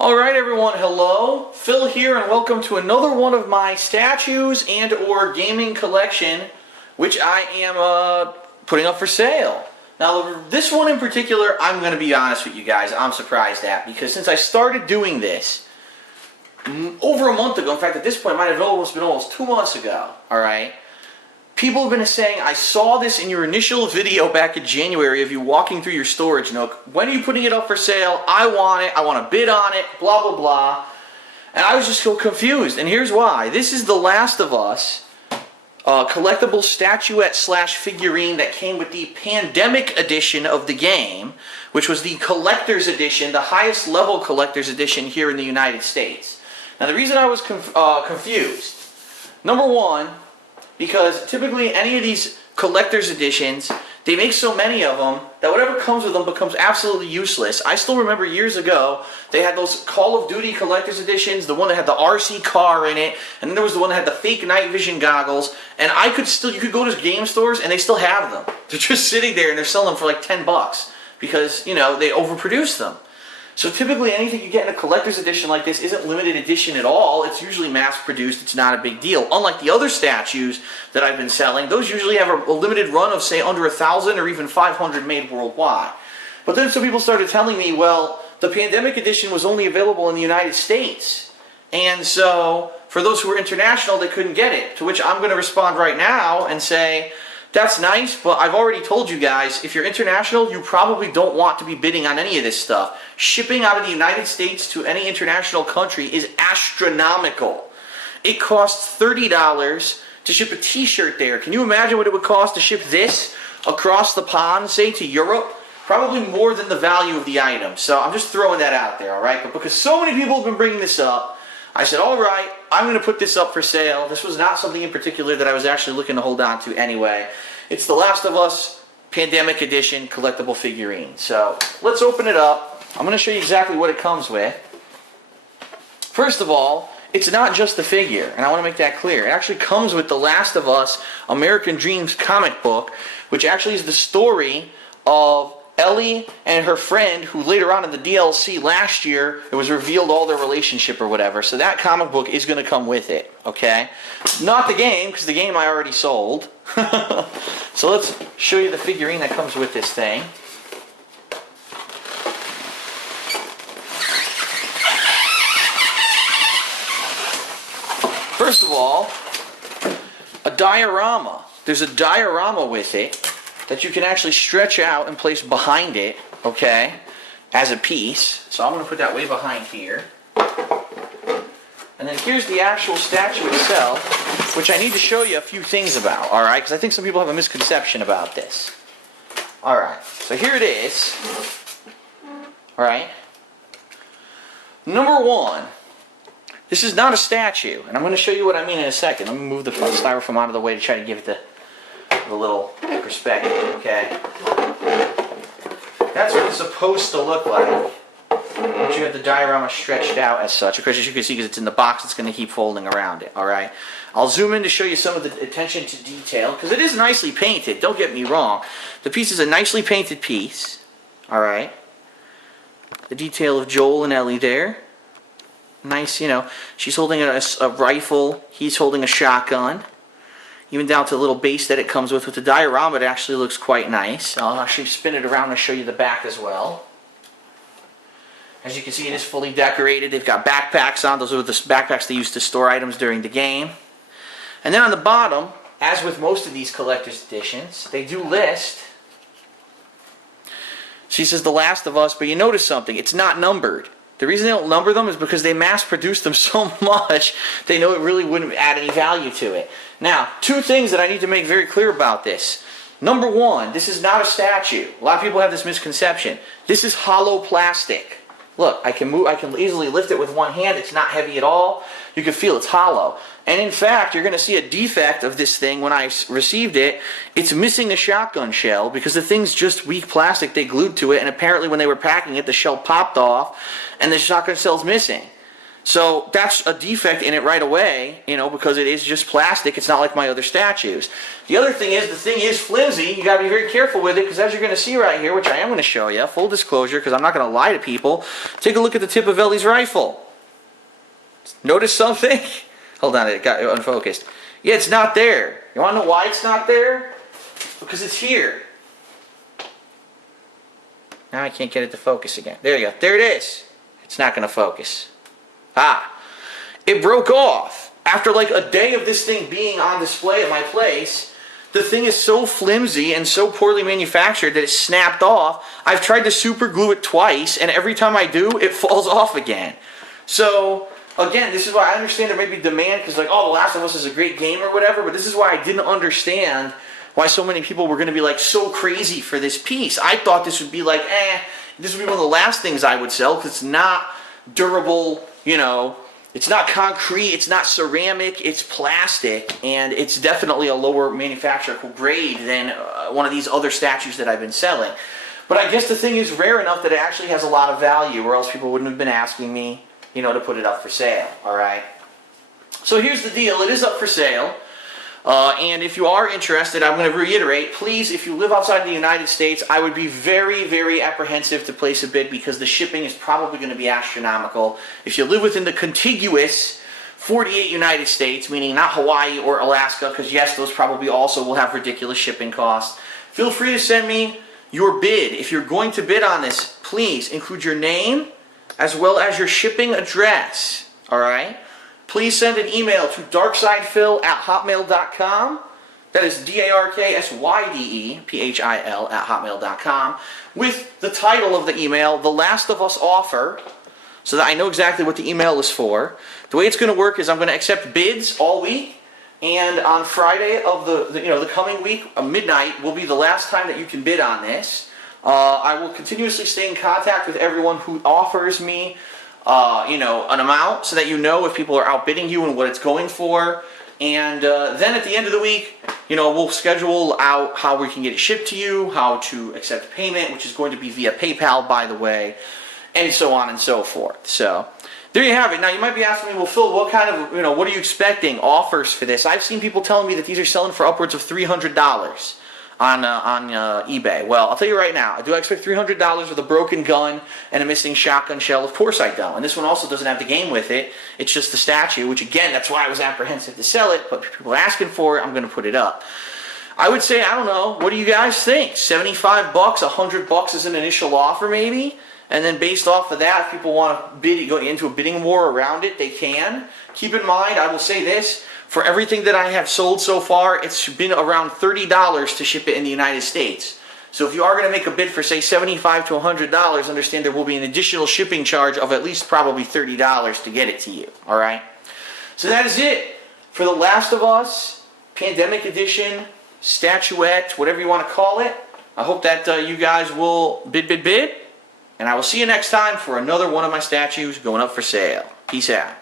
Alright everyone, hello. Phil here and welcome to another one of my statues and or gaming collection which I am putting up for sale. Now this one in particular, I'm going to be honest with you guys, I'm surprised at, because since I started doing this over a month ago, in fact at this point it might have been almost 2 months ago, alright? People have been saying, I saw this in your initial video back in January of you walking through your storage nook. When are you putting it up for sale? I want it. I want to bid on it. Blah, blah, blah. And I was just so confused. And here's why. This is The Last of Us collectible statuette slash figurine that came with the Pandemic edition of the game, which was the collector's edition, the highest level collector's edition here in the United States. Now the reason I was confused, number one, because typically any of these collector's editions, they make so many of them that whatever comes with them becomes absolutely useless. I still remember years ago, they had those Call of Duty collector's editions, the one that had the RC car in it, and then there was the one that had the fake night vision goggles, and you could go to game stores and they still have them. They're just sitting there and they're selling them for like 10 bucks because, you know, they overproduce them. So typically anything you get in a collector's edition like this isn't limited edition at all. It's usually mass produced. It's not a big deal. Unlike the other statues that I've been selling, those usually have a limited run of say under 1,000 or even 500 made worldwide. But then some people started telling me, well, the Pandemic edition was only available in the United States. And so for those who are international, they couldn't get it. To which I'm going to respond right now and say, that's nice, but I've already told you guys, if you're international, you probably don't want to be bidding on any of this stuff. Shipping out of the United States to any international country is astronomical. It costs $30 to ship a t-shirt there. Can you imagine what it would cost to ship this across the pond, say, to Europe? Probably more than the value of the item. So I'm just throwing that out there, alright? But because so many people have been bringing this up, I said, alright, I'm going to put this up for sale. This was not something in particular that I was actually looking to hold on to anyway. It's The Last of Us Pandemic Edition collectible figurine. So let's open it up. I'm going to show you exactly what it comes with. First of all, it's not just the figure, and I want to make that clear. It actually comes with The Last of Us American Dreams comic book, which actually is the story of Ellie and her friend, who later on in the DLC last year, it was revealed all their relationship or whatever. So that comic book is going to come with it, okay? Not the game, because the game I already sold. So let's show you the figurine that comes with this thing. First of all, a diorama. There's a diorama with it that you can actually stretch out and place behind it, okay, as a piece. So I'm going to put that way behind here. And then here's the actual statue itself, which I need to show you a few things about, alright, because I think some people have a misconception about this. Alright, so here it is. Alright. Number one, this is not a statue, and I'm going to show you what I mean in a second. Let me move the styrofoam out of the way to try to give it the little perspective, okay? That's what it's supposed to look like. Once you have the diorama stretched out as such. Of course, as you can see, because it's in the box, it's going to keep folding around it, alright? I'll zoom in to show you some of the attention to detail, because it is nicely painted, don't get me wrong. The piece is a nicely painted piece, alright? The detail of Joel and Ellie there. Nice, you know, she's holding a rifle, he's holding a shotgun. Even down to the little base that it comes with the diorama, it actually looks quite nice. I'll actually spin it around and show you the back as well. As you can see, it is fully decorated. They've got backpacks on. Those are the backpacks they use to store items during the game. And then on the bottom, as with most of these collector's editions, they do list. She says The Last of Us, but you notice something. It's not numbered. The reason they don't number them is because they mass produce them so much, they know it really wouldn't add any value to it. Now, two things that I need to make very clear about this. Number one, this is not a statue. A lot of people have this misconception. This is hollow plastic. Look, I can easily lift it with one hand. It's not heavy at all. You can feel it's hollow. And in fact, you're going to see a defect of this thing when I received it. It's missing the shotgun shell because the thing's just weak plastic they glued to it, and apparently when they were packing it, the shell popped off and the shotgun shell's missing. So that's a defect in it right away, you know, because it is just plastic. It's not like my other statues. The other thing is, the thing is flimsy. You got to be very careful with it, because as you're going to see right here, which I am going to show you, full disclosure, because I'm not going to lie to people, take a look at the tip of Ellie's rifle. Notice something? Hold on, it got unfocused. Yeah, it's not there. You want to know why it's not there? Because it's here. Now I can't get it to focus again. There you go. There it is. It's not going to focus. It broke off. After like a day of this thing being on display at my place, the thing is so flimsy and so poorly manufactured that it snapped off. I've tried to super glue it twice, and every time I do, it falls off again. So, again, this is why I understand there may be demand, because like, oh, The Last of Us is a great game or whatever, but this is why I didn't understand why so many people were going to be like so crazy for this piece. I thought this would be like, this would be one of the last things I would sell, because it's not durable, you know, it's not concrete, it's not ceramic, it's plastic, and it's definitely a lower manufacturer grade than one of these other statues that I've been selling. But I guess the thing is rare enough that it actually has a lot of value, or else people wouldn't have been asking me, you know, to put it up for sale, alright? So here's the deal, it is up for sale. And if you are interested, I'm going to reiterate, please, if you live outside the United States, I would be very, very apprehensive to place a bid, because the shipping is probably going to be astronomical. If you live within the contiguous 48 United States, meaning not Hawaii or Alaska, because yes, those probably also will have ridiculous shipping costs, feel free to send me your bid. If you're going to bid on this, please include your name as well as your shipping address, alright? Please send an email to darksydephil@hotmail.com. That is DARKSYDEPHIL@hotmail.com, with the title of the email, The Last of Us Offer, so that I know exactly what the email is for. The way it's going to work is I'm going to accept bids all week, and on Friday of the coming week, midnight, will be the last time that you can bid on this. I will continuously stay in contact with everyone who offers me an amount, so that you know if people are outbidding you and what it's going for. And then at the end of the week, we'll schedule out how we can get it shipped to you, how to accept payment, which is going to be via PayPal, by the way, and so on and so forth. So there you have it. Now you might be asking me, well, Phil, what kind of, what are you expecting offers for this? I've seen people telling me that these are selling for upwards of $300 on eBay. Well, I'll tell you right now, do I expect $300 with a broken gun and a missing shotgun shell? Of course I don't. And this one also doesn't have the game with it. It's just the statue, which again, that's why I was apprehensive to sell it, but people are asking for it, I'm going to put it up. I would say, I don't know, what do you guys think? $75, $100 as an initial offer maybe? And then based off of that, if people want to go into a bidding war around it, they can. Keep in mind, I will say this, for everything that I have sold so far, it's been around $30 to ship it in the United States. So if you are going to make a bid for, say, $75 to $100, understand there will be an additional shipping charge of at least probably $30 to get it to you. All right? So that is it for The Last of Us Pandemic Edition, statuette, whatever you want to call it. I hope that you guys will bid. And I will see you next time for another one of my statues going up for sale. Peace out.